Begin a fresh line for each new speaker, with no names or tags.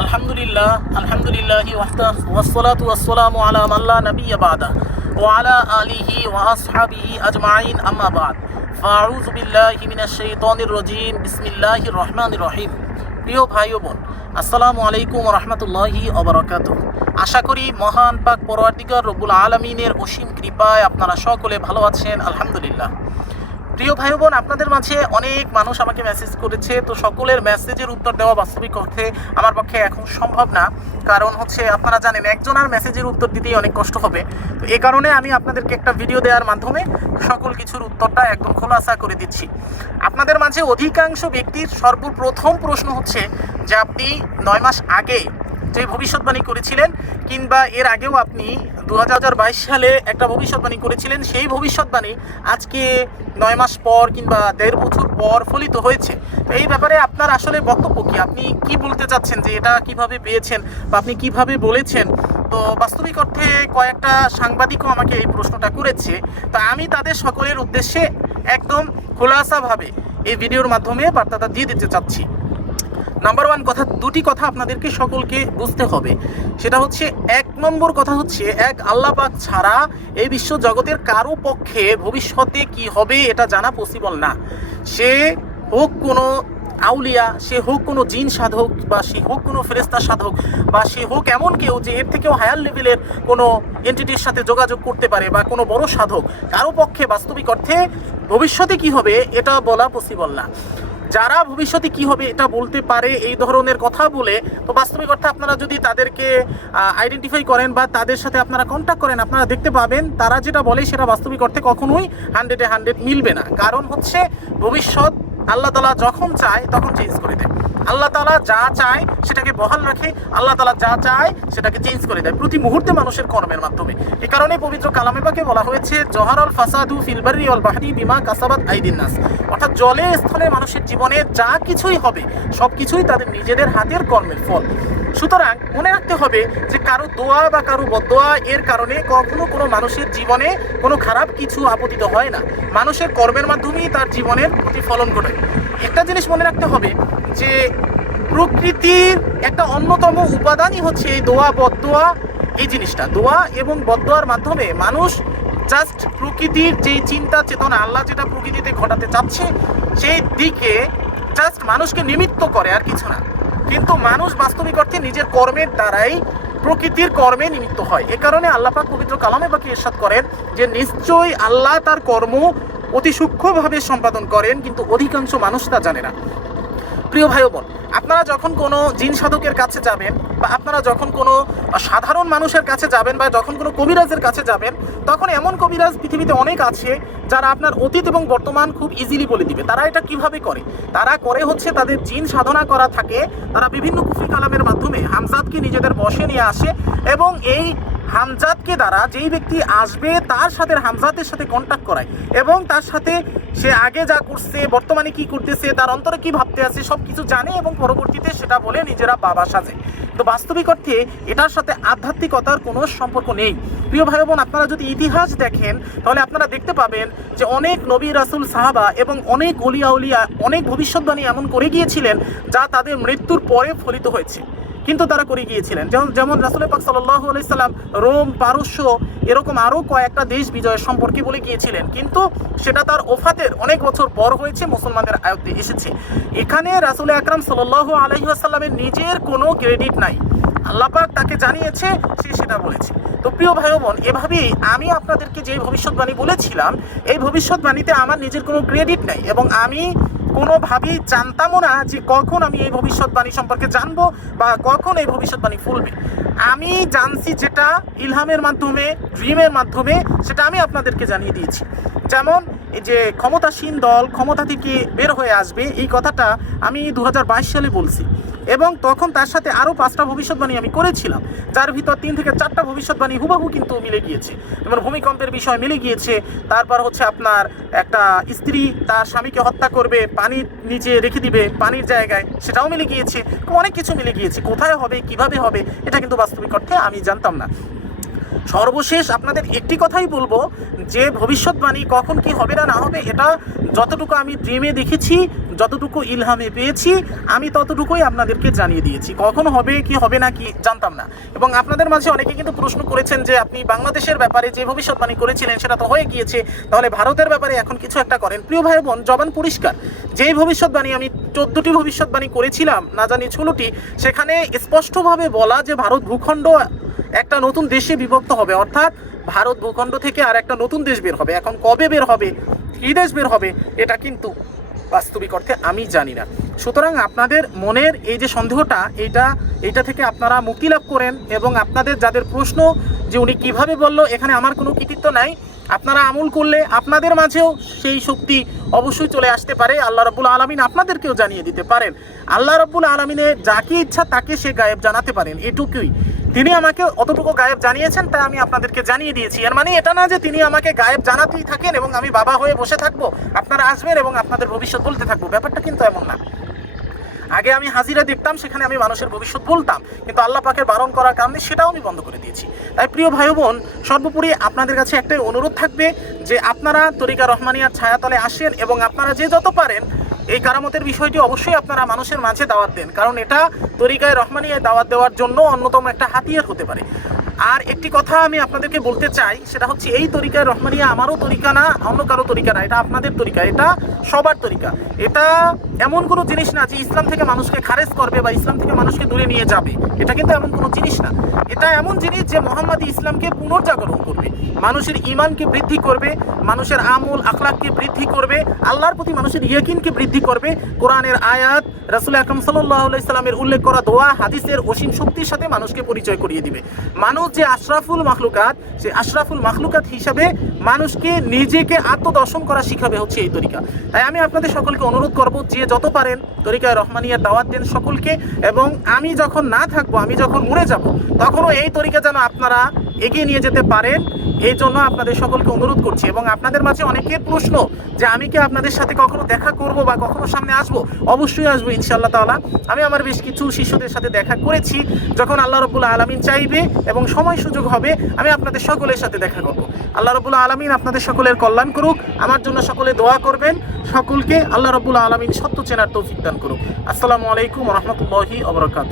আলহামদুলিল্লাহ আলহামদুলিল্লাহ ওয়াসসালাতু ওয়াসসালামু আলা মাল্লা নাবিয়্যা বাদা আসহাবিহি আজমাইন, আম্মা বাদ। ফাউযু বিল্লাহি মিনাশ শাইতানির রাজীম, বিসমিল্লাহির রহমানির রহিম। প্রিয় ভাই ও বোন, আসসালামু আলাইকুম রহমতুল্লাহি অবরাকাত আশা করি মহান পাক পরওয়ার্দিগার রব্বুল আলমিনের অসীম কৃপায় আপনারা সকলে ভালো আছেন, আলহামদুলিল্লাহ। প্রিয় ভাই বোন আপনাদের মাঝে অনেক মানুষ আমাকে মেসেজ করেছে। তো সকলের মেসেজের উত্তর দেওয়া বাস্তবিক অর্থে আমার পক্ষে এখন সম্ভব না। কারণ হচ্ছে, আপনারা জানেন একজন আর মেসেজের উত্তর দিতেই অনেক কষ্ট হবে। তো এ কারণে আমি আপনাদেরকে একটা ভিডিও দেওয়ার মাধ্যমে সকল কিছুর উত্তরটা একদম খোলাসা করে দিচ্ছি। আপনাদের মাঝে অধিকাংশ ব্যক্তির সর্বপ্রথম প্রশ্ন হচ্ছে যে, আপনি নয় মাস আগে যে ভবিষ্যৎবাণী করেছিলেন কিংবা এর আগেও আপনি দু হাজার বাইশ সালে একটা ভবিষ্যৎবাণী করেছিলেন, সেই ভবিষ্যৎবাণী আজকে নয় মাস পর কিংবা দেড় বছর পর ফলিত হয়েছে। তো এই ব্যাপারে আপনার আসলে বক্তব্য কি? আপনি কি বলতে চাচ্ছেন যে এটা কীভাবে পেয়েছেন বা আপনি কীভাবে বলেছেন? তো বাস্তবিক অর্থে কয়েকটা সাংবাদিকও আমাকে এই প্রশ্নটা করেছে। তো আমি তাদের সকলের উদ্দেশ্যে একদম খোলাসাভাবে এই ভিডিওর মাধ্যমে বার্তাটা দিয়ে দিতে চাচ্ছি। নাম্বার ওয়ান কথা দুটি কথা আপনাদেরকে সকলকে বুঝতে হবে। সেটা হচ্ছে, এক নম্বর কথা হচ্ছে, এক আল্লাহ পাক ছাড়া এই বিশ্ব জগতের কারও পক্ষে ভবিষ্যতে কি হবে এটা জানা পসিবল না। সে হোক কোনো আউলিয়া, সে হোক কোনো জিন সাধক, বা সে হোক কোনো ফেরেস্তা সাধক, বা সে হোক এমন কেউ যে এর থেকেও হায়ার লেভেলের কোনো এন্টিটির সাথে যোগাযোগ করতে পারে, বা কোনো বড় সাধক, কারও পক্ষে বাস্তবিক অর্থে ভবিষ্যতে কি হবে এটা বলা পসিবল না। যারা ভবিষ্যতে কি হবে এটা বলতে পারে এই ধরনের কথা বলে, তো বাস্তবিক অর্থে আপনারা যদি তাদেরকে আইডেন্টিফাই করেন বা তাদের সাথে আপনারা কন্ট্যাক্ট করেন, আপনারা দেখতে পাবেন তারা যেটা বলে সেটা বাস্তবিক অর্থে কখনোই হান্ড্রেডে হান্ড্রেড মিলবে না। কারণ হচ্ছে ভবিষ্যৎ আল্লাহ তালা যখন চায় তখন চেঞ্জ করে দেয়। আল্লাহ তালা যা চায় সেটাকে বহাল রাখে, আল্লাহ তালা যা চায় সেটাকে চেঞ্জ করে দেয় প্রতি মুহূর্তে মানুষের কর্মের মাধ্যমে। এ কারণে পবিত্র কালামেবাকে বলা হয়েছে, জহারল ফাসাদু ফিলবারি অল বাহারি বিমা কাসাবাদ আইদিন নাস। অর্থাৎ জলে স্থলে মানুষের জীবনে যা কিছুই হবে সব কিছুই তাদের নিজেদের হাতের কর্মের ফল। সুতরাং মনে রাখতে হবে যে কারও দোয়া বা কারও বদোয়া এর কারণে কখনো কোনো মানুষের জীবনে কোনো খারাপ কিছু আপতিত হয় না। মানুষের কর্মের মাধ্যমেই তার জীবনের প্রতিফলন ঘটে। একটা জিনিস মনে রাখতে হবে যে প্রকৃতির একটা অন্যতম উপাদানই হচ্ছে এই দোয়া, বদোয়া এই জিনিসটা। দোয়া এবং বদোয়ার মাধ্যমে মানুষ জাস্ট প্রকৃতির যেই চিন্তা চেতনা, আল্লাহ যেটা প্রকৃতিতে ঘটাতে চাচ্ছে, সেই দিকে জাস্ট মানুষকে নিমিত্ত করে আর কিছু না। কিন্তু মানুষ বাস্তবিক অর্থে নিজের কর্মের দ্বারাই প্রকৃতির কর্মে নিমিত্ত হয়। এ কারণে আল্লাপাক পবিত্র কালামে বাকি এরশাদ করেন যে, নিশ্চয়ই আল্লাহ তার কর্ম অতি সূক্ষ্মভাবে সম্পাদন করেন, কিন্তু অধিকাংশ মানুষ তা জানে না। প্রিয় ভাই বোন, আপনারা যখন কোনো জিন সাধকের কাছে যাবেন বা আপনারা যখন কোনো সাধারণ মানুষের কাছে যাবেন বা যখন কোনো কবিরাজের কাছে যাবেন, তখন এমন কবিরাজ পৃথিবীতে অনেক আছে যারা আপনার অতীত এবং বর্তমান খুব ইজিলি বলে দিবে। তারা এটা কীভাবে করে? তারা করে হচ্ছে তাদের জিন সাধনা করা থাকে, তারা বিভিন্ন কুফি কালামের মাধ্যমে। হামজাদকে নিজেদের বসে নিয়ে আসে এবং এই হামজাদকে দ্বারা যেই ব্যক্তি আসবে, তার সাথে হামজাদের সাথে কন্ট্যাক্ট করায় এবং তার সাথে সে আগে যা করছে, বর্তমানে কি করতেছে, তার অন্তরে কি ভাবতে আছে সব কিছু জানে এবং পরবর্তীতে সেটা বলে নিজেরা বাবা সাজে। তো বাস্তবিক অর্থে এটার সাথে আধ্যাত্মিকতার কোনো সম্পর্ক নেই। প্রিয় ভাই বোন আপনারা যদি ইতিহাস দেখেন, তাহলে আপনারা দেখতে পাবেন যে অনেক নবী রাসুল, সাহাবা এবং অনেক অলিয়া উলিয়া অনেক ভবিষ্যৎবাণী এমন করে গিয়েছিলেন যা তাদের মৃত্যুর পরে ফলিত হয়েছে। কিন্তু তারা করে গিয়েছিলেন। যেমন যেমন রাসুল পাক সাল্লাহ আলাইসাল্লাম রোম, পারস্য, এরকম আরও কয়েকটা দেশ বিজয়ের সম্পর্কে বলে গিয়েছিলেন। কিন্তু সেটা তার ওফাতের অনেক বছর পর হয়েছে, মুসলমানদের আয়ত্তে এসেছে। এখানে রাসুল আকরাম সাল্লাহ আলহিহাসাল্লামের নিজের কোনো ক্রেডিট নাই। আল্লাপাক তাকে জানিয়েছে, সে সেটা বলেছে। তো প্রিয় ভাই বোন এভাবেই আমি আপনাদেরকে যে ভবিষ্যৎবাণী বলেছিলাম, এই ভবিষ্যৎবাণীতে আমার নিজের কোনো ক্রেডিট নাই এবং আমি কোনোভাবেই জানতামও না যে কখন আমি এই ভবিষ্যৎবাণী সম্পর্কে জানব বা কখন এই ভবিষ্যৎবাণী ফুলবে। আমি জানছি যেটা ইলহামের মাধ্যমে, ড্রিমের মাধ্যমে, সেটা আমি আপনাদেরকে জানিয়ে দিয়েছি। যেমন যে ক্ষমতাসীন দল, ক্ষমতা থেকে বের হয়ে আসবে, এই কথাটা আমি দু হাজার বাইশ সালে বলছি। এবং তখন তার সাথে আরও পাঁচটা ভবিষ্যৎবাণী আমি করেছিলাম, যার ভিতর তিন থেকে চারটা ভবিষ্যৎবাণী হুবাহু কিন্তু মিলে গিয়েছে। যেমন ভূমিকম্পের বিষয় মিলে গিয়েছে, তারপর হচ্ছে আপনার একটা স্ত্রী তার স্বামীকে হত্যা করবে পানির নিচে রেখে দিবে, পানির জায়গায়। সেটাও মিলে গিয়েছে। অনেক কিছু মিলে গিয়েছে। কোথায় হবে, কীভাবে হবে, এটা কিন্তু বাস্তবিক অর্থে আমি জানতাম না। সর্বশেষ আপনাদের একটি কথাই বলব, যে ভবিষ্যৎবাণী কখন কি হবে না না হবে, এটা যতটুকু আমি ড্রিমে দেখেছি, যতটুকু ইলহামে পেয়েছি, আমি ততটুকুই আপনাদেরকে জানিয়ে দিয়েছি। কখন হবে, কি হবে না, কি জানতাম না। এবং আপনাদের মাঝে অনেকে কিন্তু প্রশ্ন করেছেন যে, আপনি বাংলাদেশের ব্যাপারে যে ভবিষ্যৎবাণী করেছিলেন, সেটা তো হয়ে গিয়েছে, তাহলে ভারতের ব্যাপারে এখন কিছু একটা করেন। প্রিয় ভাই বোন জবান পরিষ্কার। যেই ভবিষ্যৎবাণী আমি চোদ্দটি ভবিষ্যৎবাণী করেছিলাম, না জানি ষোলোটি, সেখানে স্পষ্টভাবে বলা যে ভারত ভূখণ্ড একটা নতুন দেশে বিভক্ত হবে, অর্থাৎ ভারত ভূখণ্ড থেকে আর একটা নতুন দেশ বের হবে। এখন কবে বের হবে, কী দেশ বের হবে, এটা কিন্তু বাস্তবিক অর্থে আমি জানি না। সুতরাং আপনাদের মনের এই যে সন্দেহটা, এটা এইটা থেকে আপনারা মুক্তি লাভ করেন এবং আপনাদের যাদের প্রশ্ন যে উনি কীভাবে বলল, এখানে আমার কোনো কৃতিত্ব নাই, আপনারা আমল করলে আপনাদের মাঝেও সেই শক্তি অবশ্যই চলে আসতে পারে। আল্লাহ রব্বুল আলমিন আপনাদেরকেও জানিয়ে দিতে পারেন। আল্লাহ রব্বুল আলমিনের যাকে ইচ্ছা তাকে সে গায়েব জানাতে পারেন, এটুকুই। তিনি আমাকে অতটুকু গায়েব জানিয়েছেন তাই আমি আপনাদেরকে জানিয়ে দিয়েছি। এর মানে এটা না যে তিনি আমাকে গায়েব জানাতেই থাকেন এবং আমি বাবা হয়ে বসে থাকব, আপনারা আসবেন এবং আপনাদের ভবিষ্যৎ বলতে থাকব। ব্যাপারটা কিন্তু এমন না। আগে আমি হাজিরা দেখতাম সেখানে আমি মানুষের ভবিষ্যৎ বলতাম, কিন্তু আল্লাহ পাকের বারণ করার কারণে সেটাও আমি বন্ধ করে দিয়েছি। তাই প্রিয় ভাই বোন সর্বোপরি আপনাদের কাছে একটাই অনুরোধ থাকবে যে আপনারা তরিকা রহমানিয়ার ছায়াতলে আসেন এবং আপনারা যে যত পারেন এই কারামতের বিষয়টি অবশ্যই আপনারা মানুষের মাঝে দাওয়াত দেন, কারণ এটা তরিকায় রহমানিয়ায় দাওয়াত দেওয়ার জন্য অন্যতম একটা হাতিয়ার হতে পারে। আর একটি কথা আমি আপনাদেরকে বলতে চাই, সেটা হচ্ছে এই তরিকায় রহমানিয়া আমারও তরিকা না, অন্য কারও তরিকা না, এটা আপনাদের তরিকা, এটা সবার তরিকা। এটা এমন কোনো জিনিস না যে ইসলাম থেকে মানুষকে খারেজ করবে বা ইসলাম থেকে মানুষকে দূরে নিয়ে যাবে। এটা কিন্তু এমন কোনো জিনিস না। এটা এমন জিনিস যে মোহাম্মদ ইসলামকে পুনর্জাগরণ করবে, মানুষের ইমানকে বৃদ্ধি করবে, মানুষের আমল আখলাককে বৃদ্ধি করবে, আল্লাহর প্রতি মানুষের ইয়কিনকে বৃদ্ধি করবে। কোরআনের আয়াত, রাসুল আকরম সাল্লাহ ইসলামের উল্লেখ করা দোয়া, হাদিসের অসীম শক্তির সাথে মানুষকে পরিচয় করিয়ে দিবে। মানুষ যে আশরাফুল মাখলুকাত, সে আশরাফুল মাখলুকাত হিসাবে মানুষকে নিজেকে আত্মদর্শন করা শিখাবে হচ্ছে এই তরিকা। তাই আমি আপনাদের সকলকে অনুরোধ করব যে যত পারেন তরিকায় রহমানিয়া দাওয়াত দেন সকলকে এবং আমি যখন না থাকব, আমি যখন মরে যাব, তখনও এই তরিকা যেন আপনারা এগিয়ে নিয়ে যেতে পারেন, এই জন্য আপনাদের সকলকে অনুরোধ করছি। এবং আপনাদের মাঝে অনেকের প্রশ্ন যে আমি কি আপনাদের সাথে কখনো দেখা করব বা কখনো সামনে আসব? অবশ্যই আসব ইনশাআল্লাহ তাআলা। আমি আমার বেশ কিছু শিষ্যদের সাথে দেখা করেছি, যখন আল্লাহ রবুল্লা আলমিন চাইবে এবং সময় সুযোগ হবে, আমি আপনাদের সকলের সাথে দেখা করব। আল্লাহ রবুল্লা আলমিন আপনাদের সকলের কল্যাণ করুক, আমার জন্য সকলে দোয়া করবেন, সকলকে আল্লাহ রবুল্লা আলমিন সত্য চেনার তৌফিক দান করুক। আসসালামু আলাইকুম রহমতুল্লাহি অবরকাত